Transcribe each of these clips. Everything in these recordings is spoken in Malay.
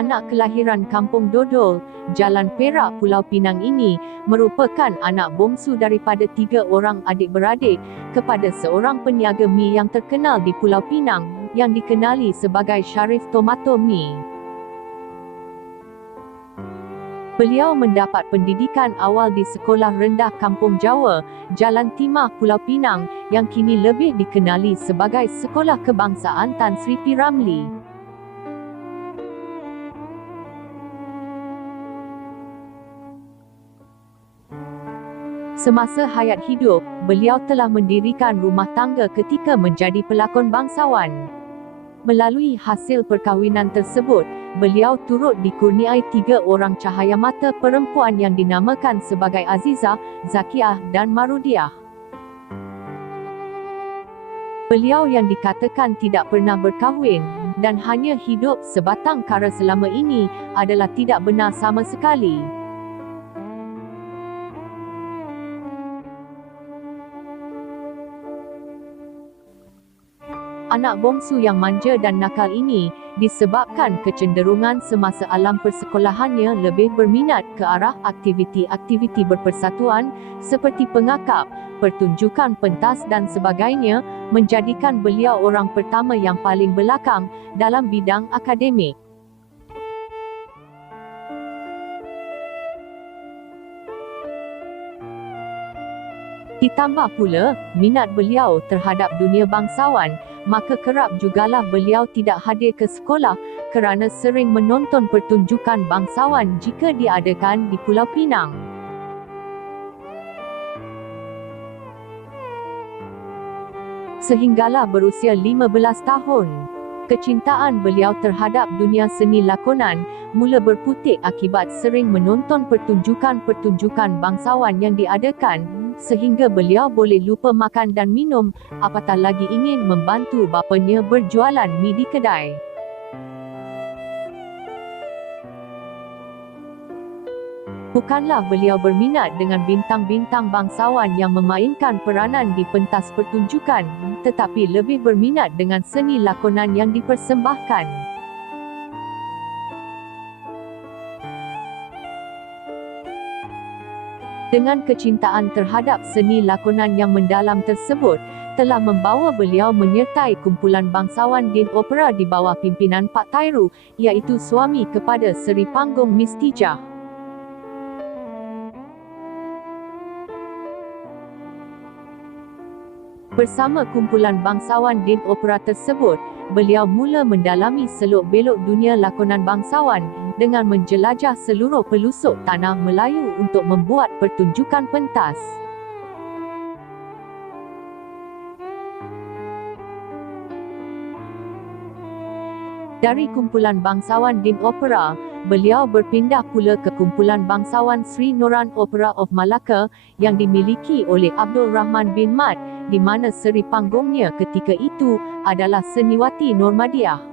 Anak kelahiran Kampung Dodol, Jalan Perak, Pulau Pinang ini merupakan anak bongsu daripada 3 orang adik-beradik kepada seorang peniaga mi yang terkenal di Pulau Pinang yang dikenali sebagai Sharif Tomato Mi. Beliau mendapat pendidikan awal di Sekolah Rendah Kampung Jawa, Jalan Timah, Pulau Pinang yang kini lebih dikenali sebagai Sekolah Kebangsaan Tan Sri P. Ramlee. Semasa hayat hidup, beliau telah mendirikan rumah tangga ketika menjadi pelakon bangsawan. Melalui hasil perkahwinan tersebut, beliau turut dikurniai 3 orang cahaya mata perempuan yang dinamakan sebagai Azizah, Zakiah dan Marudiah. Beliau yang dikatakan tidak pernah berkahwin dan hanya hidup sebatang kara selama ini adalah tidak benar sama sekali. Anak bongsu yang manja dan nakal ini disebabkan kecenderungan semasa alam persekolahannya lebih berminat ke arah aktiviti-aktiviti berpersatuan seperti pengakap, pertunjukan pentas dan sebagainya, menjadikan beliau orang pertama yang paling belakang dalam bidang akademik. Ditambah pula, minat beliau terhadap dunia bangsawan, maka kerap jugalah beliau tidak hadir ke sekolah kerana sering menonton pertunjukan bangsawan jika diadakan di Pulau Pinang. Sehinggalah berusia 15 tahun, kecintaan beliau terhadap dunia seni lakonan mula berputik akibat sering menonton pertunjukan-pertunjukan bangsawan yang diadakan, sehingga beliau boleh lupa makan dan minum, apatah lagi ingin membantu bapanya berjualan mi di kedai. Bukanlah beliau berminat dengan bintang-bintang bangsawan yang memainkan peranan di pentas pertunjukan, tetapi lebih berminat dengan seni lakonan yang dipersembahkan. Dengan kecintaan terhadap seni lakonan yang mendalam tersebut, telah membawa beliau menyertai kumpulan bangsawan Din Opera di bawah pimpinan Pak Tairu, iaitu suami kepada Seri Panggung Miss Tijah. Bersama kumpulan bangsawan Din Opera tersebut, beliau mula mendalami selok-belok dunia lakonan bangsawan dengan menjelajah seluruh pelusuk tanah Melayu untuk membuat pertunjukan pentas. Dari kumpulan bangsawan Din Opera, beliau berpindah pula ke kumpulan bangsawan Sri Noran Opera of Malacca yang dimiliki oleh Abdul Rahman bin Mat, di mana seri panggungnya ketika itu adalah Seniwati Normadiah.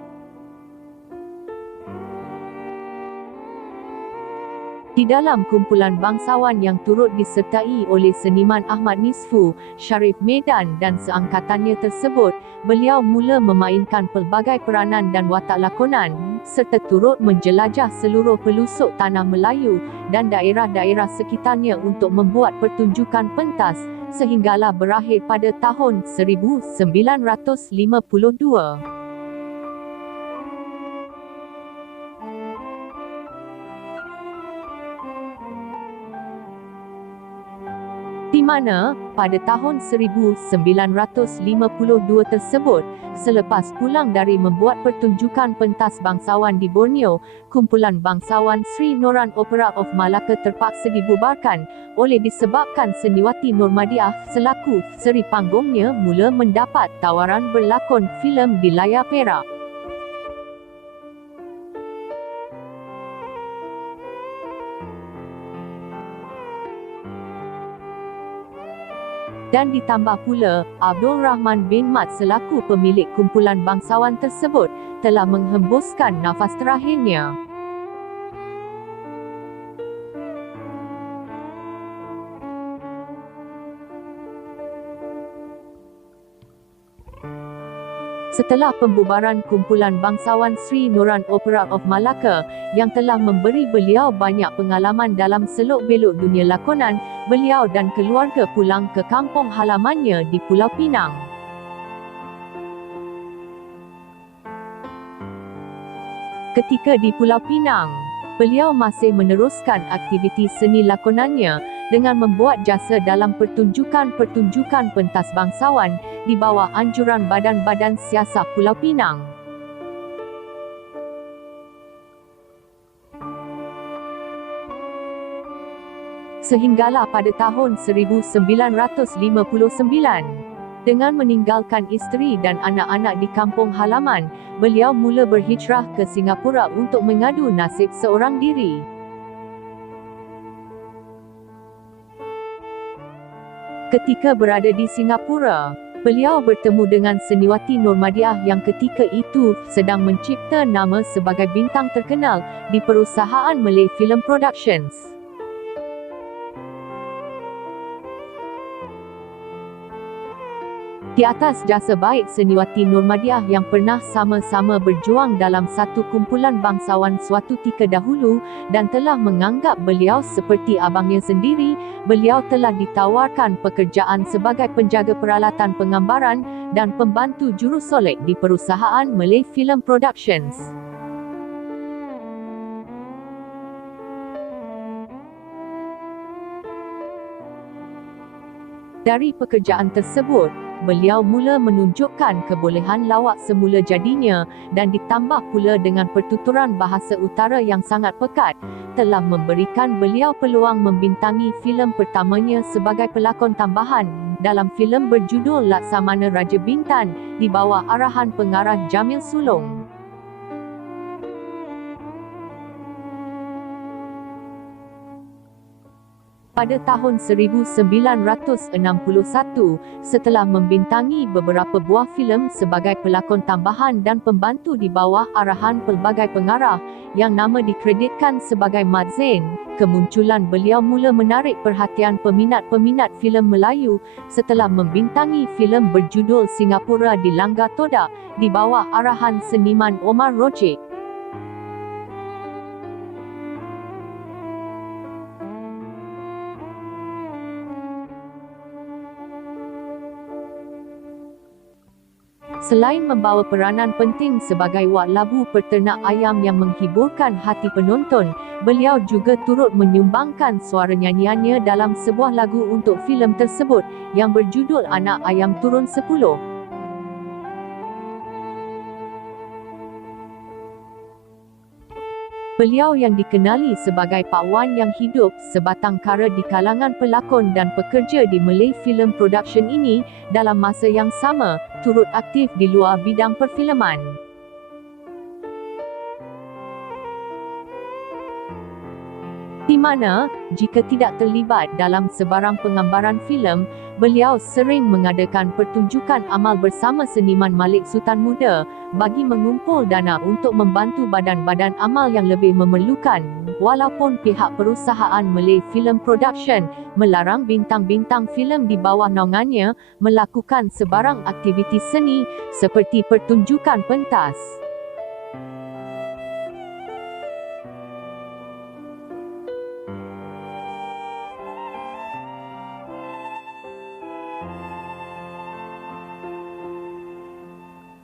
Di dalam kumpulan bangsawan yang turut disertai oleh seniman Ahmad Nisfu, Sharif Medan dan seangkatannya tersebut, beliau mula memainkan pelbagai peranan dan watak lakonan, serta turut menjelajah seluruh pelusuk tanah Melayu dan daerah-daerah sekitarnya untuk membuat pertunjukan pentas, sehinggalah berakhir pada tahun 1952. Di mana, pada tahun 1952 tersebut, selepas pulang dari membuat pertunjukan pentas bangsawan di Borneo, kumpulan bangsawan Sri Noran Opera of Malacca terpaksa dibubarkan oleh disebabkan Seniwati Normadiah selaku seri panggungnya mula mendapat tawaran berlakon filem di layar perak. Dan ditambah pula, Abdul Rahman bin Mat selaku pemilik kumpulan bangsawan tersebut telah menghembuskan nafas terakhirnya. Setelah pembubaran kumpulan bangsawan Sri Nuran Opera of Malacca yang telah memberi beliau banyak pengalaman dalam selok-belok dunia lakonan, beliau dan keluarga pulang ke kampung halamannya di Pulau Pinang. Ketika di Pulau Pinang, beliau masih meneruskan aktiviti seni lakonannya dengan membuat jasa dalam pertunjukan-pertunjukan pentas bangsawan di bawah anjuran Badan-Badan Siasat Pulau Pinang. Sehinggalah pada tahun 1959, dengan meninggalkan isteri dan anak-anak di kampung halaman, beliau mula berhijrah ke Singapura untuk mengadu nasib seorang diri. Ketika berada di Singapura, beliau bertemu dengan seniwati Nurmadiah yang ketika itu sedang mencipta nama sebagai bintang terkenal di perusahaan Malay Film Productions. Di atas jasa baik seniwati Nurmadiah yang pernah sama-sama berjuang dalam satu kumpulan bangsawan suatu ketika dahulu dan telah menganggap beliau seperti abangnya sendiri, beliau telah ditawarkan pekerjaan sebagai penjaga peralatan penggambaran dan pembantu jurusolek di perusahaan Malay Film Productions. Dari pekerjaan tersebut, beliau mula menunjukkan kebolehan lawak semula jadinya dan ditambah pula dengan pertuturan bahasa utara yang sangat pekat, telah memberikan beliau peluang membintangi filem pertamanya sebagai pelakon tambahan dalam filem berjudul Laksamana Raja Bintan di bawah arahan pengarah Jamil Sulong. Pada tahun 1961, setelah membintangi beberapa buah filem sebagai pelakon tambahan dan pembantu di bawah arahan pelbagai pengarah yang nama dikreditkan sebagai Mat Zain, kemunculan beliau mula menarik perhatian peminat-peminat filem Melayu setelah membintangi filem berjudul Singapura di Langgar Todak di bawah arahan seniman Omar Rojik. Selain membawa peranan penting sebagai Wak Labu peternak ayam yang menghiburkan hati penonton, beliau juga turut menyumbangkan suara nyanyiannya dalam sebuah lagu untuk filem tersebut yang berjudul Anak Ayam Turun 10. Beliau yang dikenali sebagai Pak Wan yang hidup sebatang kara di kalangan pelakon dan pekerja di Malay Film Production ini, dalam masa yang sama, turut aktif di luar bidang perfilman. Di mana, jika tidak terlibat dalam sebarang penggambaran filem, beliau sering mengadakan pertunjukan amal bersama seniman Malik Sultan Muda bagi mengumpul dana untuk membantu badan-badan amal yang lebih memerlukan, walaupun pihak perusahaan Malay Film Production melarang bintang-bintang filem di bawah naungannya melakukan sebarang aktiviti seni seperti pertunjukan pentas.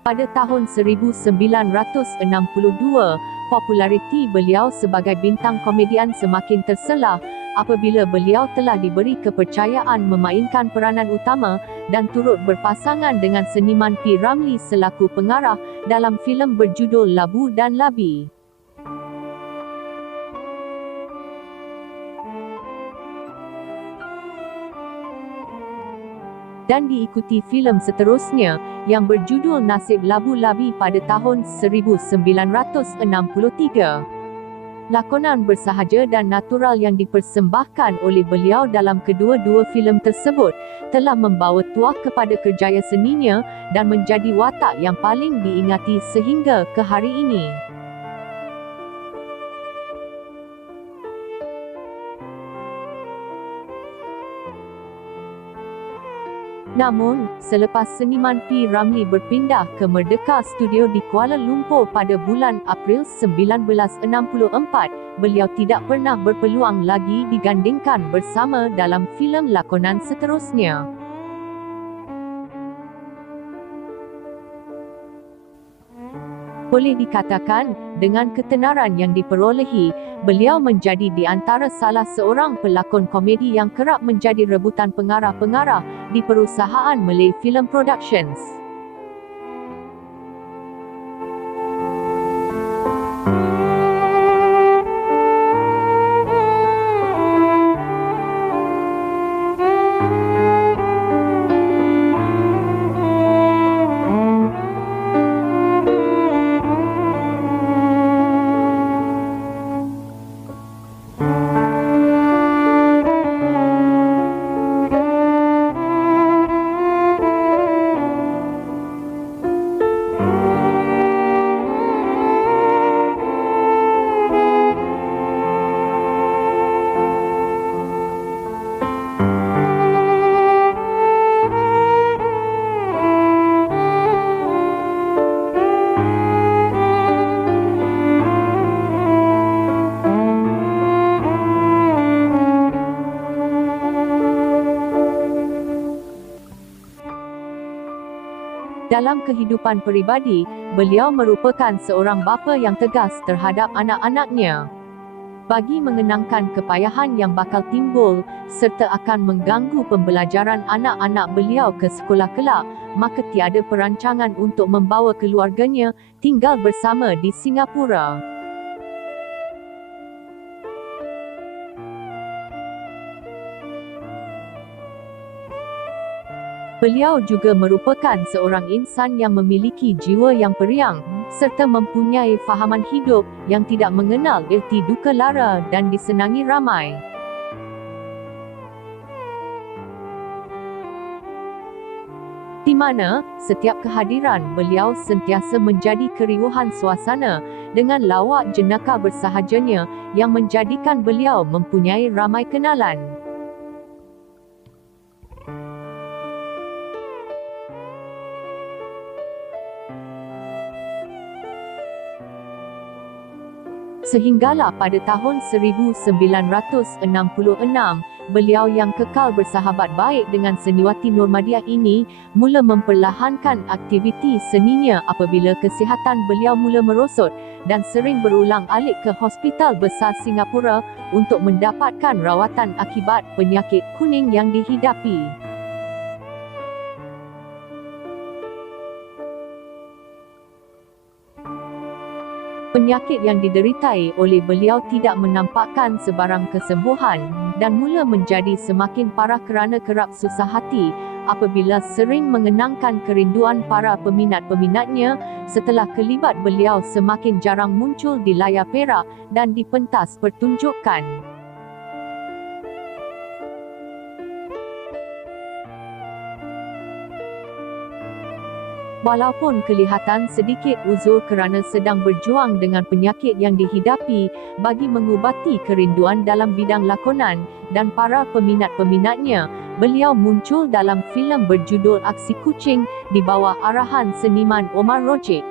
Pada tahun 1962, populariti beliau sebagai bintang komedian semakin terselah apabila beliau telah diberi kepercayaan memainkan peranan utama dan turut berpasangan dengan seniman P. Ramlee selaku pengarah dalam filem berjudul Labu dan Labi. Dan diikuti filem seterusnya yang berjudul Nasib Labu Labi pada tahun 1963. Lakonan bersahaja dan natural yang dipersembahkan oleh beliau dalam kedua-dua filem tersebut telah membawa tuah kepada kerjaya seninya dan menjadi watak yang paling diingati sehingga ke hari ini. Namun, selepas seniman P. Ramlee berpindah ke Merdeka Studio di Kuala Lumpur pada bulan April 1964, beliau tidak pernah berpeluang lagi digandingkan bersama dalam filem lakonan seterusnya. Boleh dikatakan, dengan ketenaran yang diperolehi, beliau menjadi di antara salah seorang pelakon komedi yang kerap menjadi rebutan pengarah-pengarah di perusahaan Malay Film Productions. Dalam kehidupan peribadi, beliau merupakan seorang bapa yang tegas terhadap anak-anaknya. Bagi mengenangkan kepayahan yang bakal timbul, serta akan mengganggu pembelajaran anak-anak beliau ke sekolah kelak, maka tiada perancangan untuk membawa keluarganya tinggal bersama di Singapura. Beliau juga merupakan seorang insan yang memiliki jiwa yang periang, serta mempunyai fahaman hidup yang tidak mengenal erti duka lara dan disenangi ramai. Di mana, setiap kehadiran beliau sentiasa menjadi keriuhan suasana dengan lawak jenaka bersahajanya yang menjadikan beliau mempunyai ramai kenalan. Sehinggalah pada tahun 1966, beliau yang kekal bersahabat baik dengan seniwati Nurmadiah ini, mula memperlahankan aktiviti seninya apabila kesihatan beliau mula merosot dan sering berulang-alik ke Hospital Besar Singapura untuk mendapatkan rawatan akibat penyakit kuning yang dihidapi. Penyakit yang dideritai oleh beliau tidak menampakkan sebarang kesembuhan dan mula menjadi semakin parah kerana kerap susah hati apabila sering mengenangkan kerinduan para peminat-peminatnya setelah kelibat beliau semakin jarang muncul di layar perak dan di pentas pertunjukan. Walaupun kelihatan sedikit uzur kerana sedang berjuang dengan penyakit yang dihidapi bagi mengubati kerinduan dalam bidang lakonan dan para peminat-peminatnya, beliau muncul dalam filem berjudul Aksi Kucing di bawah arahan seniman Omar Rojek.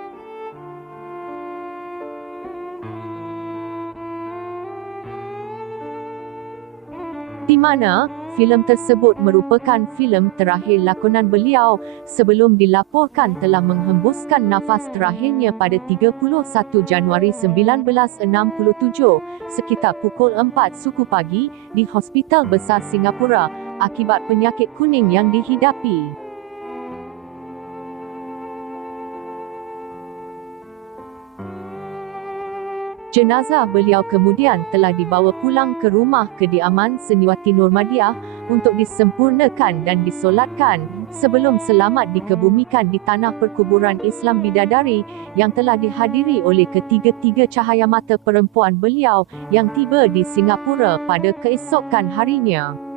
Di mana filem tersebut merupakan filem terakhir lakonan beliau sebelum dilaporkan telah menghembuskan nafas terakhirnya pada 31 Januari 1967 sekitar pukul 4 suku pagi di Hospital Besar Singapura akibat penyakit kuning yang dihidapi. Jenazah beliau kemudian telah dibawa pulang ke rumah kediaman seniwati Nurmadiah untuk disempurnakan dan disolatkan sebelum selamat dikebumikan di tanah perkuburan Islam Bidadari yang telah dihadiri oleh ketiga-tiga cahaya mata perempuan beliau yang tiba di Singapura pada keesokan harinya.